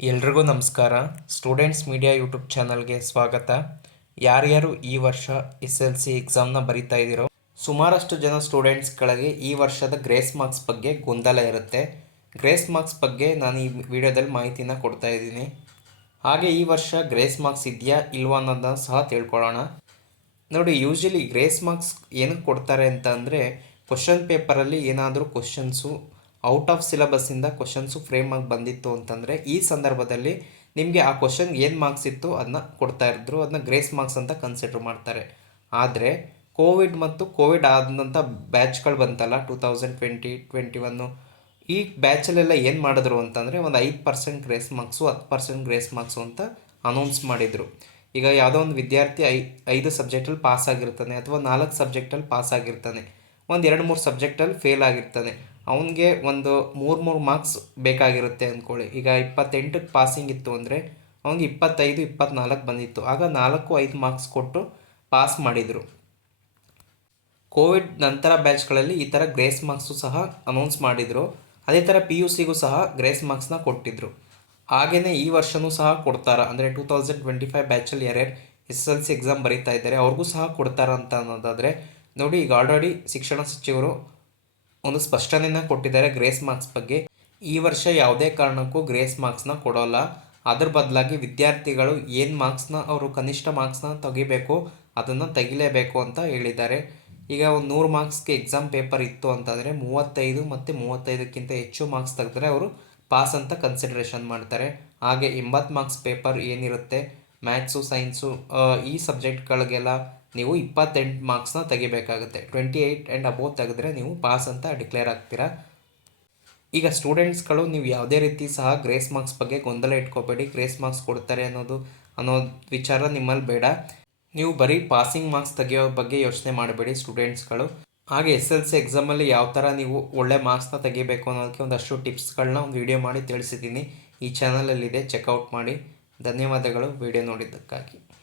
ಎಲ್ರಿಗೂ ನಮಸ್ಕಾರ. Students media YouTube ಚಾನಲ್ಗೆ ಸ್ವಾಗತ. ಯಾರ್ಯಾರು ಈ ವರ್ಷ ಎಸ್ ಎಲ್ ಸಿ ಎಕ್ಸಾಮ್ನ ಬರಿತಾ ಇದ್ದೀರೋ, ಸುಮಾರಷ್ಟು ಜನ ಸ್ಟೂಡೆಂಟ್ಸ್ಗಳಿಗೆ ಈ ವರ್ಷದ ಗ್ರೇಸ್ ಮಾರ್ಕ್ಸ್ ಬಗ್ಗೆ ಗೊಂದಲ ಇರುತ್ತೆ. ಗ್ರೇಸ್ ಮಾರ್ಕ್ಸ್ ಬಗ್ಗೆ ನಾನು ಈ ವಿಡಿಯೋದಲ್ಲಿ ಮಾಹಿತಿನ ಕೊಡ್ತಾ ಇದ್ದೀನಿ. ಹಾಗೆ ಈ ವರ್ಷ ಗ್ರೇಸ್ ಮಾರ್ಕ್ಸ್ ಇದೆಯಾ ಇಲ್ವಾ ಅನ್ನೋದನ್ನ ಸಹ ತಿಳ್ಕೊಳ್ಳೋಣ. ನೋಡಿ ಯೂಶಲಿ ಗ್ರೇಸ್ ಮಾರ್ಕ್ಸ್ ಏನಕ್ಕೆ ಕೊಡ್ತಾರೆ ಅಂತ ಅಂದರೆ ಕ್ವಶನ್ ಪೇಪರಲ್ಲಿ ಏನಾದರೂ ಕ್ವಶನ್ಸು ಔಟ್ ಆಫ್ ಸಿಲೆಬಸ್ಸಿಂದ ಕ್ವಶನ್ಸು ಫ್ರೇಮ್ ಆಗಿ ಬಂದಿತ್ತು ಅಂತಂದರೆ, ಈ ಸಂದರ್ಭದಲ್ಲಿ ನಿಮಗೆ ಆ ಕ್ವಶನ್ ಏನು ಮಾರ್ಕ್ಸ್ ಇತ್ತು ಅದನ್ನ ಕೊಡ್ತಾ ಇದ್ರು ಅದನ್ನ ಗ್ರೇಸ್ ಮಾರ್ಕ್ಸ್ ಅಂತ ಕನ್ಸಿಡರ್ ಮಾಡ್ತಾರೆ. ಆದರೆ ಕೋವಿಡ್ ಮತ್ತು ಕೋವಿಡ್ ಆದಂಥ ಬ್ಯಾಚ್ಗಳು ಬಂತಲ್ಲ two thousand twenty twenty one ಈ ಬ್ಯಾಚಲ್ಲೆಲ್ಲ ಏನು ಮಾಡಿದ್ರು ಅಂತಂದರೆ, ಒಂದು ಐದು ಪರ್ಸೆಂಟ್ ಗ್ರೇಸ್ ಮಾರ್ಕ್ಸು ಹತ್ತು ಪರ್ಸೆಂಟ್ ಗ್ರೇಸ್ ಮಾರ್ಕ್ಸು ಅಂತ ಅನೌನ್ಸ್ ಮಾಡಿದರು. ಈಗ ಯಾವುದೋ ಒಂದು ವಿದ್ಯಾರ್ಥಿ ಐ, ಐದು ಸಬ್ಜೆಕ್ಟಲ್ಲಿ ಪಾಸ್ ಆಗಿರ್ತಾನೆ ಅಥವಾ ನಾಲ್ಕು ಸಬ್ಜೆಕ್ಟಲ್ಲಿ ಪಾಸ್ ಆಗಿರ್ತಾನೆ. ಒಂದು ಎರಡು ಮೂರು ಸಬ್ಜೆಕ್ಟಲ್ಲಿ ಫೇಲ್ ಆಗಿರ್ತಾನೆ ಅವನಿಗೆ ಒಂದು ಮೂರು ಮೂರು ಮಾರ್ಕ್ಸ್ ಬೇಕಾಗಿರುತ್ತೆ ಅಂದ್ಕೊಳ್ಳಿ ಈಗ ಇಪ್ಪತ್ತೆಂಟಕ್ಕೆ ಪಾಸಿಂಗ್ ಇತ್ತು ಅಂದರೆ ಅವ್ನಿಗೆ ಇಪ್ಪತ್ತೈದು ಇಪ್ಪತ್ತ್ನಾಲ್ಕು ಬಂದಿತ್ತು. ಆಗ ನಾಲ್ಕು, ಐದು ಮಾರ್ಕ್ಸ್ ಕೊಟ್ಟು ಪಾಸ್ ಮಾಡಿದರು. ಕೋವಿಡ್ ನಂತರ ಬ್ಯಾಚ್ಗಳಲ್ಲಿ ಈ ಥರ ಗ್ರೇಸ್ ಮಾರ್ಕ್ಸು ಸಹ ಅನೌನ್ಸ್ ಮಾಡಿದರು. ಅದೇ ಥರ ಪಿ ಯು ಸಿಗೂ ಸಹ ಗ್ರೇಸ್ ಮಾರ್ಕ್ಸ್ನ ಕೊಟ್ಟಿದ್ದರು ಹಾಗೆಯೇ ಈ ವರ್ಷವೂ ಸಹ ಕೊಡ್ತಾರ. ಅಂದರೆ ಟೂ ತೌಸಂಡ್ ಟ್ವೆಂಟಿ ಫೈವ್ ಬ್ಯಾಚಲ್ಲಿ ಯಾರ್ಯಾರು ಎಸ್ ಎಲ್ ಸಿ ಎಕ್ಸಾಮ್ ಬರೀತಾ ಇದ್ದಾರೆ, ಅವ್ರಿಗೂ ಸಹ ಕೊಡ್ತಾರ ಅಂತ ಅನ್ನೋದಾದರೆ ನೋಡಿ, ಈಗ ಆಲ್ರೆಡಿ ಶಿಕ್ಷಣ ಸಚಿವರು ಒಂದು ಸ್ಪಷ್ಟನೆಯನ್ನು ಕೊಟ್ಟಿದ್ದಾರೆ ಗ್ರೇಸ್ ಮಾರ್ಕ್ಸ್ ಬಗ್ಗೆ. ಈ ವರ್ಷ ಯಾವುದೇ ಕಾರಣಕ್ಕೂ ಗ್ರೇಸ್ ಮಾರ್ಕ್ಸ್ನ ಕೊಡೋಲ್ಲ. ಅದ್ರ ಬದಲಾಗಿ ವಿದ್ಯಾರ್ಥಿಗಳು ಏನು ಮಾರ್ಕ್ಸ್ನ ಅವರು ಕನಿಷ್ಠ ಮಾರ್ಕ್ಸ್ನ ತೆಗಿಬೇಕು, ಅದನ್ನು ತೆಗಿಲೇಬೇಕು ಅಂತ ಹೇಳಿದ್ದಾರೆ. ಈಗ ಒಂದು ನೂರು ಮಾರ್ಕ್ಸ್ಗೆ ಎಕ್ಸಾಮ್ ಪೇಪರ್ ಇತ್ತು ಅಂತಂದರೆ ಮೂವತ್ತೈದು ಮತ್ತು ಮೂವತ್ತೈದಕ್ಕಿಂತ ಹೆಚ್ಚು ಮಾರ್ಕ್ಸ್ ತೆಗೆದ್ರೆ ಅವರು ಪಾಸ್ ಅಂತ ಕನ್ಸಿಡರೇಷನ್ ಮಾಡ್ತಾರೆ. ಹಾಗೆ ಎಂಬತ್ತು ಮಾರ್ಕ್ಸ್ ಪೇಪರ್ ಏನಿರುತ್ತೆ? ಮ್ಯಾಥ್ಸು, ಸೈನ್ಸು ಈ ಸಬ್ಜೆಕ್ಟ್ಗಳಿಗೆಲ್ಲ ನೀವು ಇಪ್ಪತ್ತೆಂಟು ಮಾರ್ಕ್ಸ್ನ ತೆಗಿಬೇಕಾಗುತ್ತೆ. ಟ್ವೆಂಟಿ ಏಯ್ಟ್ ಆ್ಯಂಡ್ ಅಬೋವ್ ತೆಗೆದ್ರೆ ನೀವು ಪಾಸ್ ಅಂತ ಡಿಕ್ಲೇರ್ ಆಗ್ತೀರಾ? ಈಗ ಸ್ಟೂಡೆಂಟ್ಸ್ಗಳು ನೀವು ಯಾವುದೇ ರೀತಿ ಸಹ ಗ್ರೇಸ್ ಮಾರ್ಕ್ಸ್ ಬಗ್ಗೆ ಗೊಂದಲ ಇಟ್ಕೋಬೇಡಿ. ಗ್ರೇಸ್ ಮಾರ್ಕ್ಸ್ ಕೊಡ್ತಾರೆ ಅನ್ನೋದು, ಅನ್ನೋ ವಿಚಾರ ನಿಮ್ಮಲ್ಲಿ ಬೇಡ. ನೀವು ಬರೀ ಪಾಸಿಂಗ್ ಮಾರ್ಕ್ಸ್ ತೆಗೆಯೋ ಬಗ್ಗೆ ಯೋಚನೆ ಮಾಡಬೇಡಿ ಸ್ಟೂಡೆಂಟ್ಸ್ಗಳು. ಹಾಗೆ ಎಸ್ ಎಲ್ ಸಿ ಎಕ್ಸಾಮಲ್ಲಿ ಯಾವ ಥರ ನೀವು ಒಳ್ಳೆ ಮಾರ್ಕ್ಸ್ನ ತೆಗಿಬೇಕು ಅನ್ನೋದಕ್ಕೆ ಒಂದಷ್ಟು ಟಿಪ್ಸ್ಗಳನ್ನ ಒಂದು ವಿಡಿಯೋ ಮಾಡಿ ತಿಳಿಸಿದ್ದೀನಿ. ಈ ಚಾನಲಲ್ಲಿದೆ, ಚೆಕ್ಔಟ್ ಮಾಡಿ. ಧನ್ಯವಾದಗಳು. ವಿಡಿಯೋ ನೋಡಿದ್ದಕ್ಕಾಗಿ.